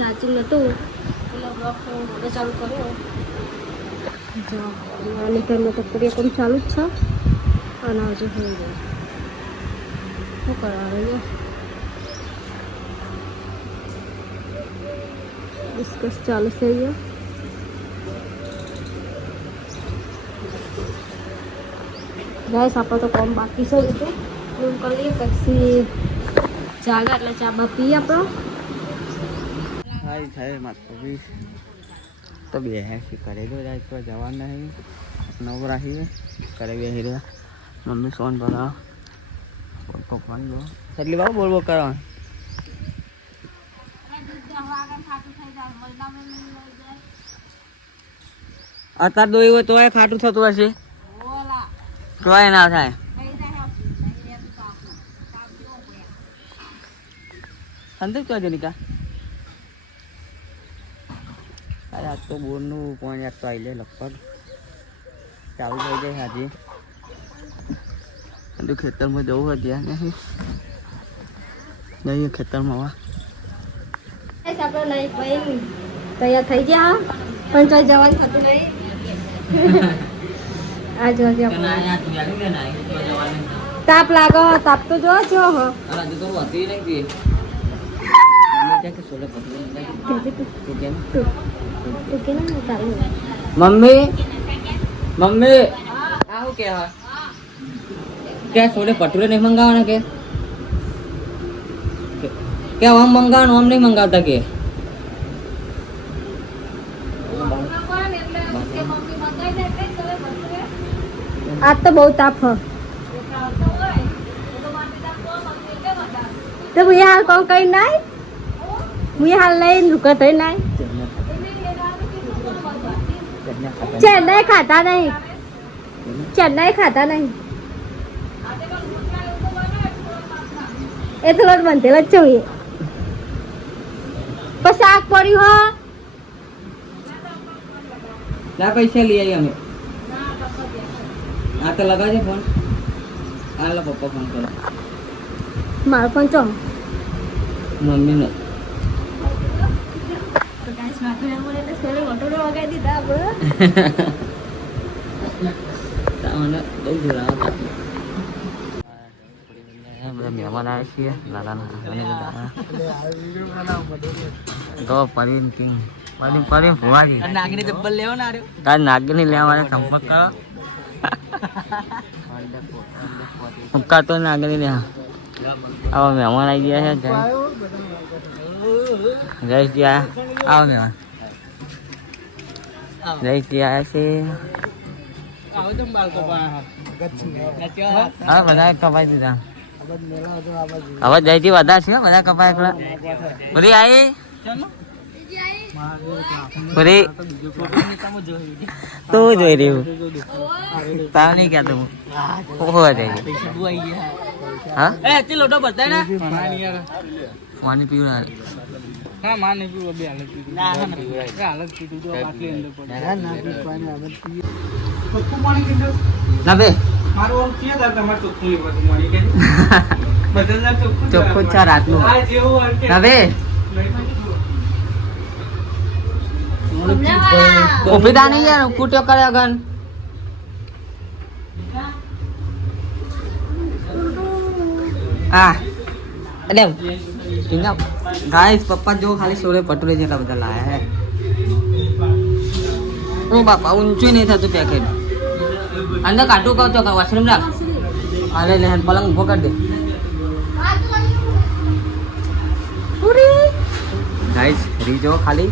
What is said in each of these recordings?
Charging નહોતું એટલે blog મોડો ચાલુ કર્યો. જો નાની ઘરનો તો પૂરી કામ ચાલુ જ છે અને હજુ થઈ ગયું શું કરાવે ડિસ્કસ ચાલુ થઈ ગયો. ગાઈસ આપણે તો કામ બાકી છે બધું રૂમ કરી લઈએ પછી જાગે એટલે ચા બા પીએ આપણો. હાય થાય માત્ર તો બે હે કરેલો જાય તો જવાના હે નવ રાખીએ કરે બે હીરો મમ્મી સોન બના પપ્પા લો સટલી બાબુ બોલ બોલ કરવા અત્યારે દોઈ હોય તોય ખાટું થતું હશે તોય ના થાય. અંદર ક્યાં છે નિકા અરે આજ તો બોરનું પાણી આજ તો આવી લે લગભગ ચાલુ થઈ જાય હાજી તો ખેતરમાં જવું હોય ત્યાં નહીં જઈએ ખેતરમાં હવે આપણે નહીં ભાઈ તૈયાર થઈ ગયા પણ તો જવાનું થતું નહીં. આ જો તાપ લાગો તાપ તો જો છો હો મમ્મી મમ્મી આવું કે क्या छोले भटूरे नहीं मंगावाना के क्या हम मंगावाना हम नहीं मंगावता के आज तो बहुत ताप है तो मुझे हाल कौन कहीं नहीं मुझे हाल नहीं रुका थे नहीं चेन्नई खाता नहीं चेन्नई खाता नहीं એ તો લોટ બંધેલો જ જોઈએ પછી શાક પડ્યું હો ના પૈસા લઈ આવી અમે આ તો લગાવજે ફોન આ લો પપ્પા ફોન કરો મારો ફોન ચો મમ્મી નો તો ગાઈસ માથે મને તો સોલે મોટો વગાડી દીધા આપણે તાવને બહુ જોરાવા બધા મહેમાન આવે છે નાના તો પરવીન કિંગ પરવીન ભુવાજી નાગની ચપ્પલ લેવો ને આર્યો તાર નાગની લેવા માટે સંપર્ક કરો ઉક્કા તો નાગની લે આવો મહેમાન આવી ગયા છે જયેશજી આવો મહેમાન જયેશજી આવ્યા છે હા બધા કપાઈ દીધા હવે જયથી વધારે છે બધા કપાય એકલા પૂરી આવી પૂરી તું જોઈ રહ્યું તાવ નહીં કહેતો હું ઓહો જાય હા એ તે લોટો બતાય ને પાણી પીવડા ના માને પીવો બે હાલત પીવું ના હાલત પીવું તો બાટલી અંદર પડે ના પી પાણી હાલત પીએ ચોખ્ખું પાણી પીજો ના બે મારું ઓમ કે તા તમાર ચોખ્ખું લેવા તો પાણી કે બદલના ચોખ્ખું છે રાતનું આ જેવું હવે ઉભીદા નહીં યાર કુટ્યો કરે અગન આ અલે गाइस पप्पा जो खाली छोले भटूरे જેટલા બધા લાયા હે ઓ બાપા ઊંચું નહીં થતું પેકેટ અંદર કાટું કહો તો વોશરૂમ રાખ અરે લે પલંગ ઉભો કરી દે પૂરી ગાइस ફરી જો ખાલી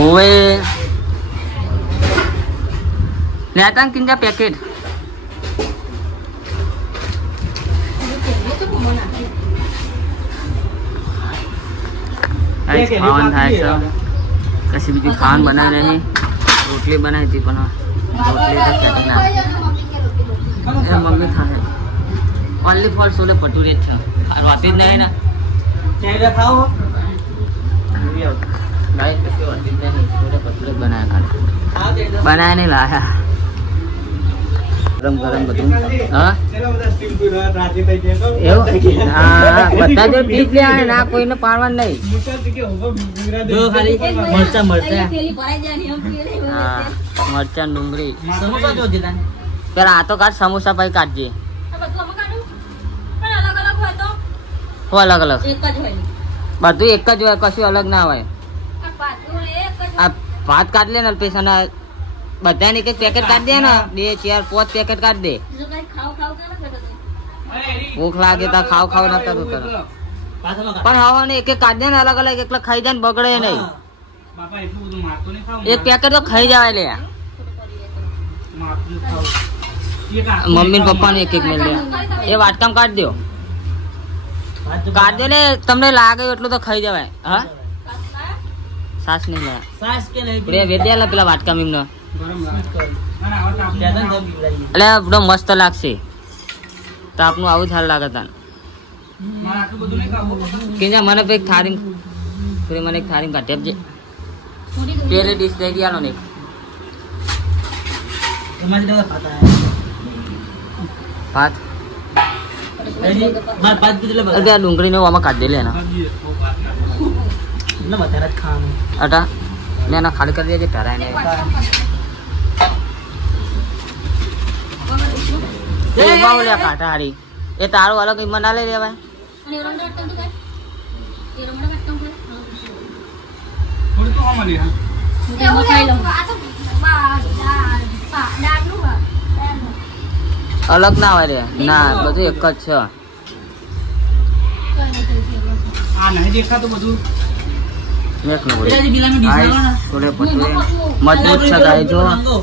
ઓવે लेता किंजा पैकेट खावन थाय छ कशी बीजी खान बनाई रही रोटली बनाई थी पण रोटली तो सेट ना ए मम्मी था ओनली फॉर छोले भटूरे छ और वाती नहीं ना चाय खाओ लाइट पे वाती नहीं छोले भटूरे बनाया खाना बनाया नहीं लाया ગરમ ગરમ બધું હા એવું હા બધા જો પીસ લે ના કોઈને પાડવા નહીં જો ખાલી મરચા મરચા હા મરચા ડુંગળી સમોસા જો દીધા પેલા આ તો કાઢ સમોસા પછી કાઢજે હું અલગ અલગ બધું એક જ હોય કશું અલગ ના હોય આ ભાત કાઢ લે ને પૈસા બધાને એક પેકેટ કાઢ દે ને 2 4 5 પેકેટ કાઢ દે ભૂખ લાગે તો ખાવ ખાવ ના કરું કરે પણ હવા ને એક એક કાઢ દે ને અલગ અલગ એકલા ખાઈ જાય ને બગડે નહીં એક પેકેટ તો ખાઈ જવાય લે મમ્મી પપ્પા ને એક એક મિલ દે એ વાટકામ કાઢ દો કાઢ દે ને તમને લાગે એટલું તો ખાઈ જવાય હા સાસ નહીં લે સાસ કે નહીં વેદ્યાલા પેલા વાટકા મીમનો એટલે બડો મસ્ત લાગશે તો આપનું આવું થાળ લાગે તા કેજા મને એક થાળી મને એક થાળી કાઢી આપજે પેલી ડીશ દઈ દિયાનો ને ભાત ડુંગળી ને આમાં કાઢી દે લે અટા લેના ખાલી કરી દેજે ટરાય ને બાવલિયા કાઢા હારી એ તારો અલગ મના લઈ લેવાય અલગ ના હોય રે ના બધું એક જ છે મજબૂત છે ગાય જો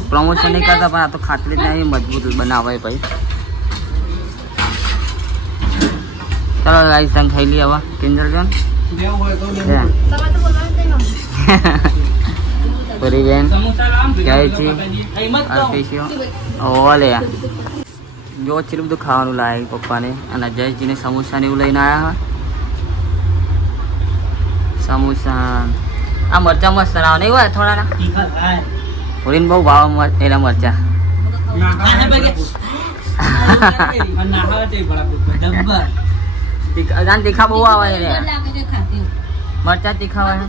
પ્રમોશન નહીં કરતા પણ આ તો ખાતરી નહીં મજબૂત બનાવે ભાઈ ચાલો ગાઈસ તમે ખાઈ લઈએ હવે કિંજલ જોન પૂરી બેન જાય છે ઓલે જો ચીલું બધું ખાવાનું લાગે પપ્પાને અને જયેશજીને સમોસા ને એવું લઈને આવ્યા સમોસા આ મરચા મસ્ત ના નહીં હોય થોડા ના પૂરીને બહુ ભાવ એના મરચા તીખા બહુ આવે મરચા તીખા હોય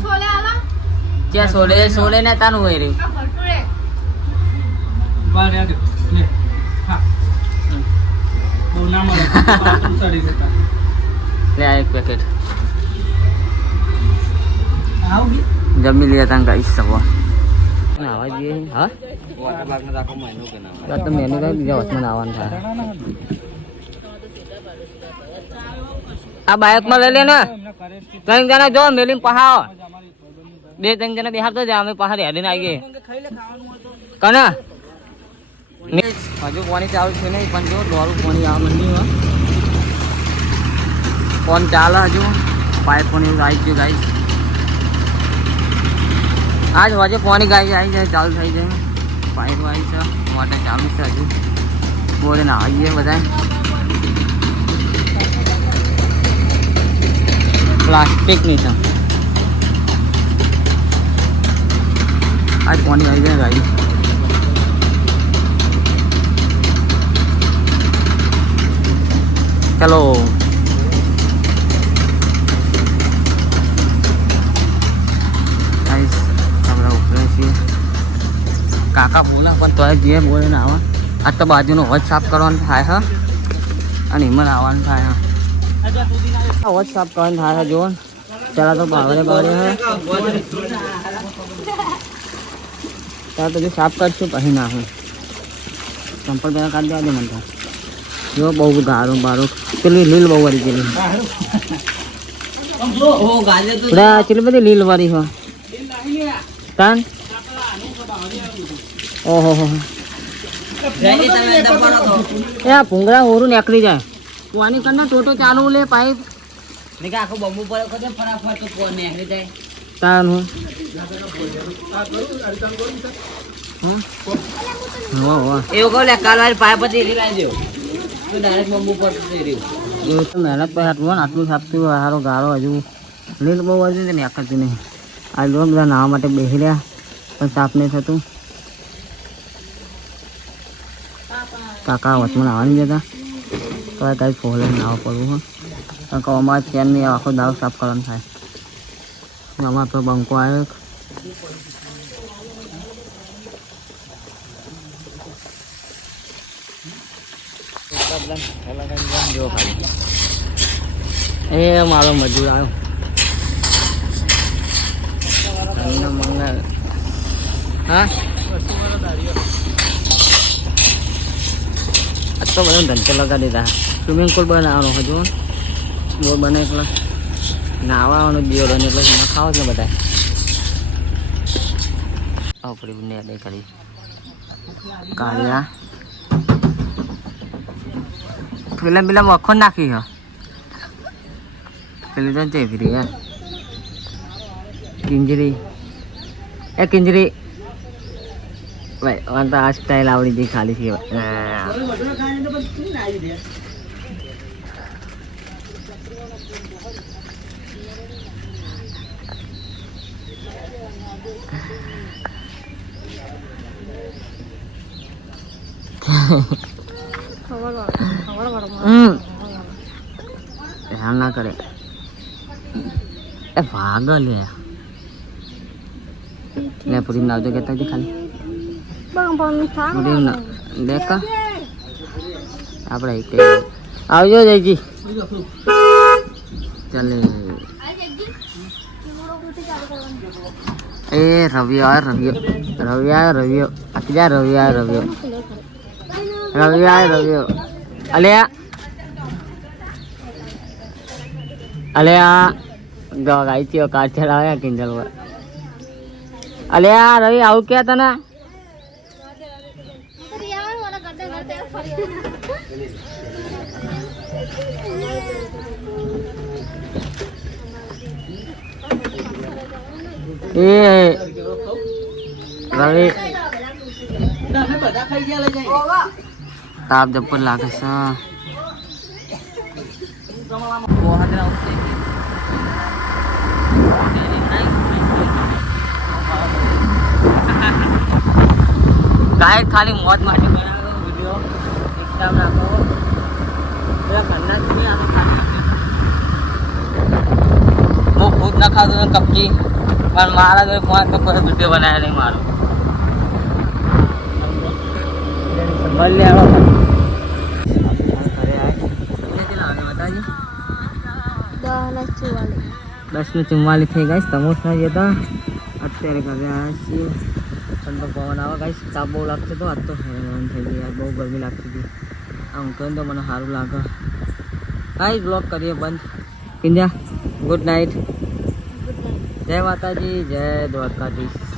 જ્યાં સોલે સોલે ને તાનું હોય રે લે એક પેકેટ જમી લે તાં ગાઈસ સવા આવા જઈએ હા તો મેનુ કઈ બીજા વસ્તુ આવવાનું થાય આ બાઇક માં લઈ લે ને 3 જણા જો મેલીન પહાવ 2-3 જણા બિહાર તો જા અમે પહાડ હેડીને આવીએ કના હજુ પાણી ચાલુ છે નહીં પણ જો દોરું પાણી આ મંડી હોય ફોન ચાલે હજુ પાઇપ પણ એવું આવી ગયું ગાઈસ આજ હજુ પાણી ગાઈ આવી જાય ચાલુ થઈ જાય પાઇપ આવી છે મોટર ચાલુ છે હજુ બોલે ના આવીએ બધા પ્લાસ્ટિકની છે આજ પાણી આવી જાય ગાડી ચલો કાકા બોલા પણ તો જે બોલે ને આવા આ તો બાજુનો વચ સાફ કરવાનું થાય હા અને એમાં આવવાનું થાય હા વચ સાફ કરવાનું થાય જો ચાલો તો બાવરે બાવરે હા ચાલો તો સાફ કરશું પછી ના હું ચંપલ પહેલાં કાઢી દેવા દે મને તો જો બહુ ગારો બારો પેલી લીલ બહુ વાળી ગયેલી ચેલી બધી લીલ વાળી હો તાન ઓહો હો એ ભૂંગળા હોરું નીકળી જાય પાણી કરના ટોટો ચાલુ લે પાઇપ આખો બમ્બુ પડે ફટાફટ તો કોણ નીકળી જાય તાન હું એવું કહું લે કાલ વાળી પાઇપ જ લાવી દેવું તું ડાયરેક્ટ બમ્બુ પર મહેનત પછી આટલું આટલું સાપતું સારો ગાળો હજુ લીલ બહુ હજુ ને નીકળતું નહીં આ લોકો બધા નાવા માટે બેસી રહ્યા પણ સાફ નહીં થતું કાકા વચમાં આવવાની જતા તો કાંઈ ફોલે નાવા પડવું કારણ કે અમારા ચેનની આખો દાવ સાફ કરવાનું થાય અમારે તો બંકો આવ્યો જો ખાલી એ મારો મજૂર આવ્યો મંગાવ હા આજ તો બધા ધંધો લગાડી દીધા સ્વિમિંગ પુલ બનાવવાનો હજુ બોર બને એટલે નાવાનો જીવડો એટલે ખાવ જ ને બધા આપણી બંને અડે કરી કાળિયા પેલા મખો નાખી હ પેલી તો જેફરી યાર કિંજરી એ કિંજરી ભાઈ મને તો આ સ્ટાઈલ આવડી ગઈ ખાલી છે ધ્યાન ના કરે એ ભાગ લે પૂરી નાવજો કહેતા હતી ખાલી પૂરી દેખ આપણે આવજો જયજી ચાલે એ રવિયો આખી રવિયો અલ્યા ગાઈ ચિયો કાર ચલાવ્યા કિંજલ પર અલ્યા રવિ આવું ક્યાં તને એ રવિ તાપ જબ્બર લાગે છે ગાય ખાલી મોત માટે બનાવ્યો વિડીયો એકદમ રાખો હું ખુદ ના ખાતો કપકી પણ મારા ઘરે ફોન તો કોઈ વિડીયો બનાવ્યા નહીં મારો ભલે બસ ને 44 થઈ ગઈ સમોસા જતા અત્યારે ઘરે આવ્યા છીએ ઠંડો પવન આવે ગાઈસ તાપ બહુ લાગતો હતો આજ તો હેરાન થઈ ગઈ યાર બહુ ગરમી લાગતી હતી આમ કહે તો મને સારું લાગે ગાઈસ બ્લોગ કરીએ બંધ પિંજા ગુડ નાઇટ જય માતાજી જય દ્વારકાધીશ